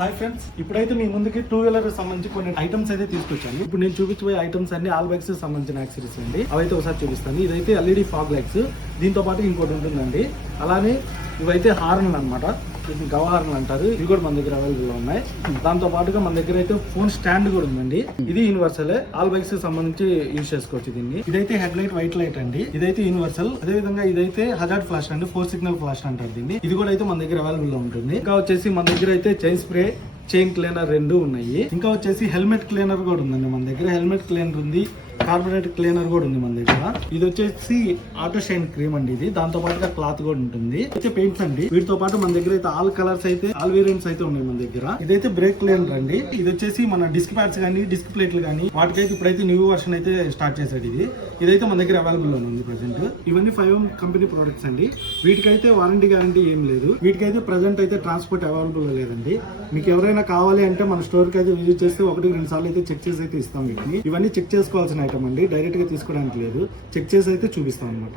Hi friends, ఇప్పుడైతే మీ ముందుకి two wheeler సంబంధించి కొన్ని ఐటమ్స్ అయితే తీసుకొచ్చాను. ఇప్పుడు నేను చూపించబోయే ఐటమ్స్ అన్ని ఆల్ బైక్స్ సంబంధించిన యాక్సరీస్ అండి. అవైతే ఒకసారి చూపిస్తాను. ఇదైతే ఎల్ఈడి ఫాగ్ లైట్స్, దీంతో పాటు ఇంకోటి ఉంటుందండి. అలానే ఇవైతే హార్న్ అనమాట, ఇది గవ హార్న్ అంటారు. ఇవి కూడా మన దగ్గర అవైలబుల్ గా ఉన్నాయి. దాంతో పాటుగా మన దగ్గర అయితే ఫోన్ స్టాండ్ కూడా ఉందండి. ఇది యూనివర్సల్, ఆల్ బైక్స్ సంబంధించి యూజ్ చేసుకోవచ్చు దీన్ని. ఇదైతే హెడ్ లైట్ వైట్ లైట్ అండి. ఇదైతే యూనివర్సల్. అదే విధంగా ఇదైతే హజార్డ్ ఫ్లాష్ అండి, 4 సిగ్నల్ ఫ్లాష్ అంటారు దీన్ని. ఇది కూడా అయితే మన దగ్గర అవైలబుల్ గా ఉంటుంది. ఇంకా వచ్చేసి మన దగ్గర అయితే చైన్ స్ప్రే, చైన్ క్లీనర్ రెండు ఉన్నాయి. ఇంకా వచ్చేసి హెల్మెట్ క్లీనర్ కూడా ఉందండి మన దగ్గర. హెల్మెట్ క్లీనర్ ఉంది, కార్బొరేటర్ క్లీనర్ కూడా ఉంది మన దగ్గర. ఇది వచ్చేసి ఆటో షైన్ క్రీమ్ అండి. ఇది దాంతో పాటుగా క్లాత్ కూడా ఉంటుంది. అయితే పెయింట్స్ అండి, వీటితో పాటు మన దగ్గర అయితే ఆల్ కలర్స్ అయితే ఆల్ వేరియంట్స్ అయితే ఉన్నాయి మన దగ్గర. ఇదైతే బ్రేక్ క్లీనర్ అండి. ఇది వచ్చేసి మన డిస్క్ ప్యాడ్స్ కానీ డిస్క్ ప్లేట్లు కానీ వాటికైతే ఇప్పుడైతే న్యూ వర్షన్ అయితే స్టార్ట్ చేశాడు. ఇదైతే మన దగ్గర అవైలబుల్ లో ఉంది ప్రెసెంట్. ఇవన్నీ 5M కంపెనీ ప్రొడక్ట్స్ అండి. వీటికైతే వారంటీ గ్యారంటీ ఏం లేదు. వీటికైతే ప్రెసెంట్ అయితే ట్రాన్స్పోర్ట్ అవైలబుల్ లేదండి. మీకు ఎవరైనా కావాలి అంటే మన స్టోర్ కి అయితే విజిట్ చేస్తే 1-2 సార్లు అయితే చెక్ చేసి అయితే ఇస్తాం. వీటిని ఇవన్నీ చెక్ చేసుకోవాల్సిన ఐటమ్ అండి, డైరెక్ట్ గా తీసుకోవడానికి లేదు. చెక్ చేసి అయితే చూపిస్తాం అనమాట.